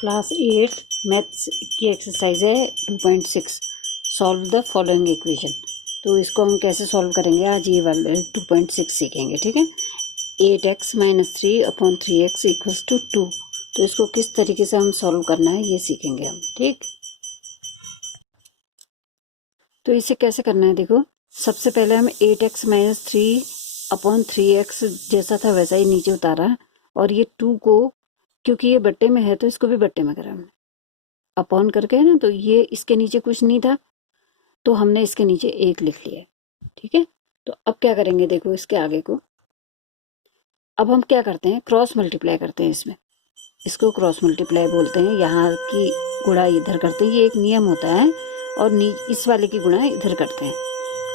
Class 8 maths की exercise है 2.6 solve the following equation. तो इसको हम कैसे सॉल्व करेंगे, आज ये वाले 2.6 सीखेंगे। ठीक है, 8x - 3 upon 3x equals to 2। तो इसको किस तरीके से हम सॉल्व करना है ये सीखेंगे हम। ठीक, तो इसे कैसे करना है देखो। सबसे पहले हम 8x - 3 अपॉन 3x जैसा था वैसा ही नीचे उतारा, और ये 2 को, क्योंकि ये बट्टे में है तो इसको भी बट्टे में करा हमने, अपॉन करके है ना। तो ये इसके नीचे कुछ नहीं था तो हमने इसके नीचे 1 लिख लिया। ठीक है, तो अब क्या करेंगे देखो इसके आगे को। अब हम क्या करते हैं, क्रॉस मल्टीप्लाई करते हैं इसमें। इसको क्रॉस मल्टीप्लाई बोलते हैं। यहाँ की गुणा इधर करते हैं, ये एक नियम होता है। और इस वाले की गुणा इधर करते हैं।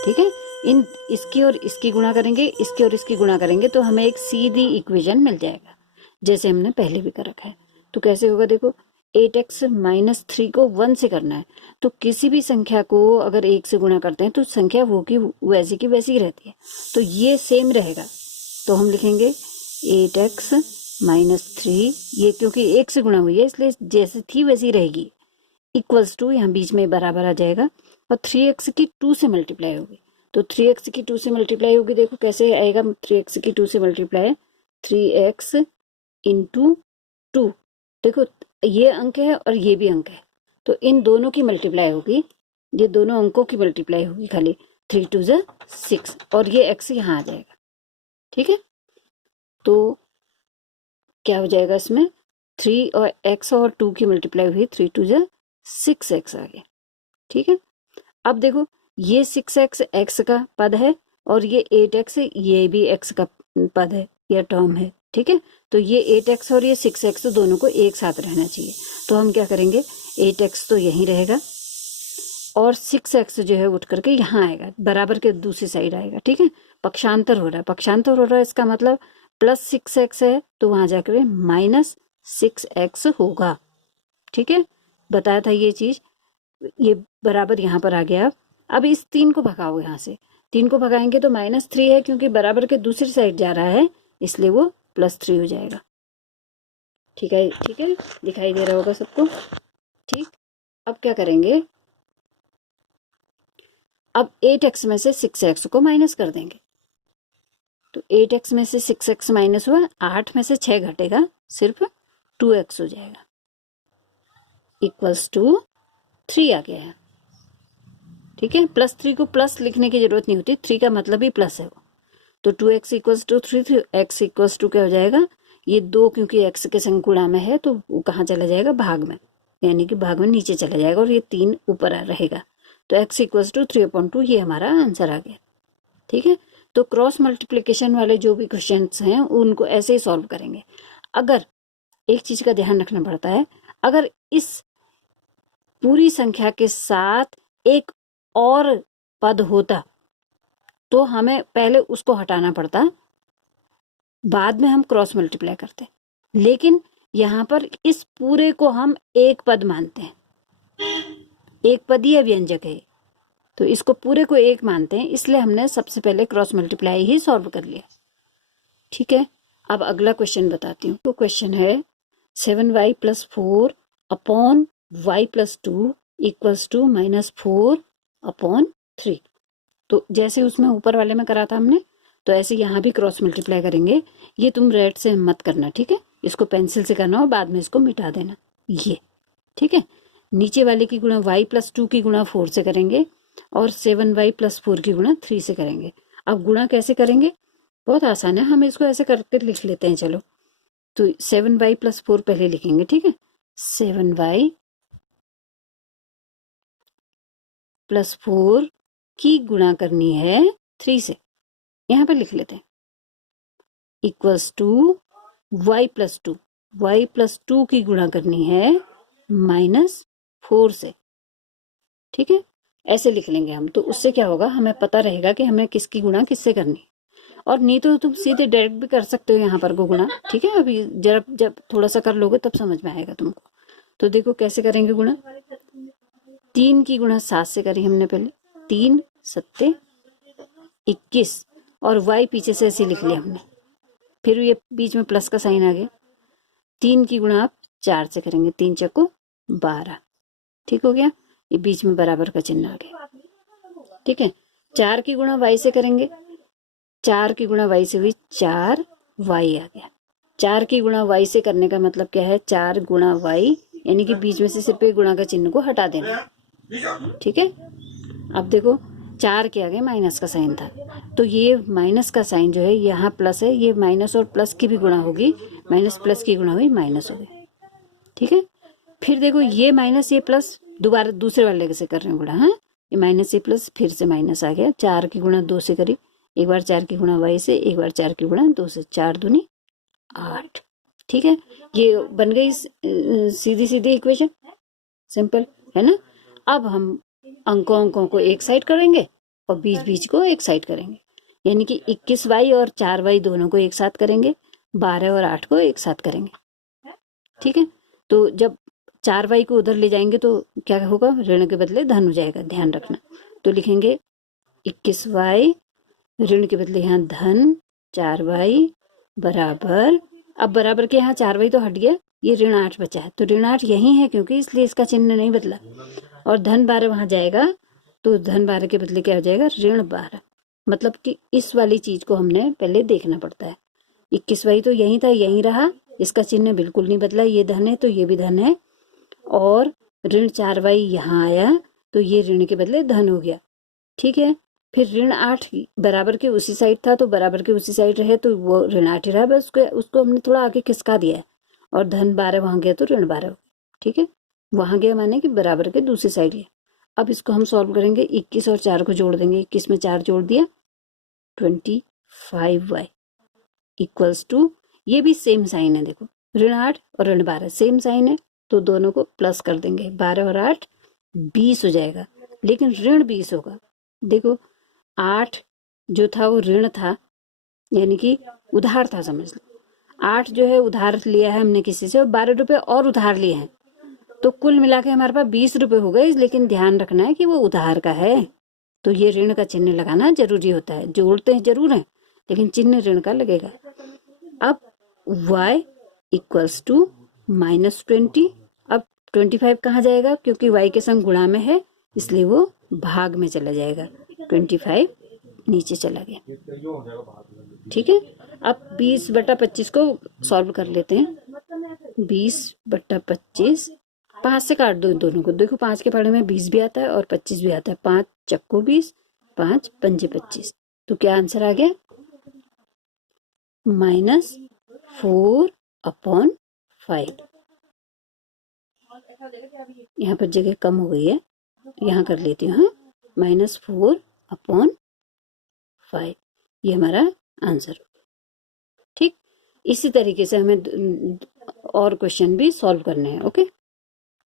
ठीक है, इन इसकी और इसकी गुणा करेंगे, इसकी और इसकी गुणा करेंगे तो हमें एक सीधी इक्वेशन मिल जाएगा, जैसे हमने पहले भी कर रखा है। तो कैसे होगा देखो, 8x - 3 को 1 से करना है। तो किसी भी संख्या को अगर 1 से गुणा करते हैं तो संख्या वो की वैसी की वैसी ही रहती है, तो ये सेम रहेगा। तो हम लिखेंगे 8x - 3, ये क्योंकि 1 से गुणा हुई है इसलिए जैसे थी वैसी रहेगी, इक्वल्स टू, यहाँ बीच में बराबर आ जाएगा, और 3x की 2 से मल्टीप्लाई होगी। तो 3x की 2 से मल्टीप्लाई होगी, देखो कैसे आएगा 3x की 2 से मल्टीप्लाई, 3x इंटू 2। देखो ये अंक है और ये भी अंक है, तो इन दोनों की मल्टीप्लाई होगी, ये दोनों अंकों की मल्टीप्लाई होगी खाली। 3 2 ज़ा 6, और ये x यहाँ आ जाएगा। ठीक है, तो क्या हो जाएगा इसमें, 3 और x और 2 की मल्टीप्लाई हुई, 3 2 ज़ा 6x आ गया। ठीक है, अब देखो ये 6x x का पद है और ये 8x ये भी x का पद है या टर्म है। ठीक है, तो ये 8x और ये 6x दोनों को एक साथ रहना चाहिए। तो हम क्या करेंगे, 8x तो यहीं रहेगा और 6x जो है उठ करके यहाँ आएगा, बराबर के दूसरी साइड आएगा। ठीक है, पक्षांतर हो रहा है, पक्षांतर हो रहा है, इसका मतलब +6x है तो वहां जाकर -6x होगा। ठीक है, बताया था ये चीज, ये बराबर यहाँ पर आ गया। अब इस 3 को भगाओ, यहाँ से 3 को भगाएंगे तो -3 है, क्योंकि बराबर के दूसरी साइड जा रहा है इसलिए वो +3 हो जाएगा। ठीक है, ठीक है, दिखाई दे रहा होगा सबको। ठीक, अब क्या करेंगे, अब 8x में से 6x को माइनस कर देंगे। तो 8x में से 6x माइनस हुआ, 8 में से 6 घटेगा, सिर्फ 2x हो जाएगा, इक्वल्स टू 3 आ गया है। ठीक है, +3 को प्लस लिखने की जरूरत नहीं होती, 3 का मतलब ही प्लस है वो। तो 2x equals to 3, x equals to क्या हो जाएगा, ये 2 क्योंकि x के संग गुणा में है तो वो कहाँ चला जाएगा, भाग में, यानी कि भाग में नीचे चला जाएगा और ये 3 ऊपर रहेगा। तो x इक्वल्स टू 3/2, ये हमारा आंसर आ गया। ठीक है, तो क्रॉस मल्टीप्लीकेशन वाले जो भी क्वेश्चन हैं उनको ऐसे ही सॉल्व करेंगे। अगर एक चीज का ध्यान रखना पड़ता है, अगर इस पूरी संख्या के साथ एक और पद होता तो हमें पहले उसको हटाना पड़ता, बाद में हम क्रॉस मल्टीप्लाई करते। लेकिन यहाँ पर इस पूरे को हम एक पद मानते हैं, एक पदीय व्यंजक है, तो इसको पूरे को एक मानते हैं, इसलिए हमने सबसे पहले क्रॉस मल्टीप्लाई ही सॉल्व कर लिया। ठीक है, अब अगला क्वेश्चन बताती हूँ। तो क्वेश्चन है 7y + 4 upon y + 2 equals to -4/3। तो जैसे उसमें ऊपर वाले में करा था हमने, तो ऐसे यहाँ भी क्रॉस मल्टीप्लाई करेंगे। ये तुम रेड से मत करना, ठीक है, इसको पेंसिल से करना और बाद में इसको मिटा देना, ये। ठीक है, नीचे वाले की गुणा y + 2 की गुणा 4 से करेंगे और 7y + 4 की गुणा 3 से करेंगे। अब गुणा कैसे करेंगे, बहुत आसान है, हम इसको ऐसे करके लिख लेते हैं। चलो, तो 7y + 4 पहले लिखेंगे। ठीक है, 7y + 4 की गुणा करनी है 3 से, यहाँ पर लिख लेते हैं, इक्वल्स टू y + 2, y + 2 की गुणा करनी है -4 से। ठीक है, ऐसे लिख लेंगे हम, तो उससे क्या होगा, हमें पता रहेगा कि हमें किसकी गुणा किससे करनी है। और नहीं तो तुम सीधे डायरेक्ट भी कर सकते हो यहाँ पर को गुणा। ठीक है, अभी जरा जब थोड़ा सा कर लोगे तब समझ में आएगा तुमको। तो देखो कैसे करेंगे गुणा, 3 की गुणा 7 से करी हमने पहले, 3 7 21, और y पीछे से ऐसे लिख लिया हमने, फिर ये बीच में प्लस का साइन आ गया। 3 की गुणा आप 4 से करेंगे, 3 चक्को 12। ठीक हो गया, ये बीच में बराबर का चिन्ह आ गया। ठीक है, 4 की गुणा y से करेंगे, 4 की गुणा y से हुई 4y आ गया। 4 की गुणा y से करने का मतलब क्या है, 4 गुणा y, यानी कि बीच में से सिर्फ एक गुणा का चिन्ह को हटा देना। ठीक है, अब देखो 4 के आगे माइनस का साइन था, तो ये माइनस का साइन जो है यहाँ प्लस है, ये माइनस और प्लस की भी गुणा होगी, माइनस प्लस की गुणा हुई माइनस हो गई। ठीक है, फिर देखो ये माइनस ये प्लस, दोबारा दूसरे वाले से कर रहे हैं गुणा। हाँ, ये माइनस ये प्लस फिर से माइनस आ गया। 4 की गुणा 2 से करी, एक बार 4 की गुणा y से, एक बार 4 की गुणा 2 से, 4 दूनी 8। ठीक है, ये बन गई सीधी सीधी इक्वेशन, सिंपल है ना। अब हम अंकों को एक साइड करेंगे और बीच बीच को एक साइड करेंगे, यानी कि 21y और 4y दोनों को एक साथ करेंगे, 12 और 8 को एक साथ करेंगे। ठीक है, तो जब 4y को उधर ले जाएंगे तो क्या होगा, ऋण के बदले धन हो जाएगा, ध्यान रखना। तो लिखेंगे 21y, ऋण के बदले यहाँ धन 4y बराबर, अब बराबर के यहाँ 4y तो हट गया, ये ऋण 8 बचा है, तो ऋण 8 यही है क्योंकि इसलिए इसका चिन्ह नहीं बदला, और धन 12 वहां जाएगा, तो धन 12 के बदले क्या हो जाएगा, ऋण 12। मतलब कि इस वाली चीज को हमने पहले देखना पड़ता है। 21y तो यही था, यही रहा, इसका चिन्ह बिल्कुल नहीं बदला, ये धन है तो ये भी धन है, और ऋण 4y यहाँ आया तो ये ऋण के बदले धन हो गया। ठीक है, फिर ऋण 8 बराबर के उसी साइड था, तो बराबर के उसी साइड रहे तो वो ऋण 8 ही रहा, बस उसको हमने थोड़ा आगे खिसका दिया है, और धन 12 वहां गया तो ऋण 12 हो गया। ठीक है, वहां गया माने कि बराबर के दूसरी साइड है। अब इसको हम सॉल्व करेंगे, 21 और 4 को जोड़ देंगे, 21 में 4 जोड़ दिया 25y इक्वल्स टू, ये भी सेम साइन है, देखो ऋण 8 और ऋण 12 सेम साइन है, तो दोनों को प्लस कर देंगे, 12 और 8 20 हो जाएगा, लेकिन ऋण 20 होगा। देखो 8 जो था वो ऋण था, यानी कि उधार था, समझ लो 8 जो है उधार लिया है हमने किसी से, और 12 रुपए और उधार लिए हैं, तो कुल मिला के हमारे पास 20 रुपए हो गए। लेकिन ध्यान रखना है कि वो उधार का है, तो ये ऋण का चिन्ह लगाना जरूरी होता है। जोड़ते हैं जरूर है, लेकिन चिन्ह ऋण का लगेगा। अब y इक्वल्स टू -20, अब 25 कहाँ जाएगा, क्योंकि y के संग गुणा में है इसलिए वो भाग में चला जाएगा, 25 नीचे चला गया। ठीक है, अब 20/25 को सॉल्व कर लेते हैं। 20/25, 5 से काट दो इन दोनों को, देखो 5 के पढ़े में 20 भी आता है और 25 भी आता है, 5 चक्को 20, 5 पंजे 25, तो क्या आंसर आ गया, -4/5। यहाँ पर जगह कम हो गई है, यहाँ कर लेती हूँ, -4/5, ये हमारा आंसर। ठीक, इसी तरीके से हमें और क्वेश्चन भी सॉल्व करने हैं। ओके।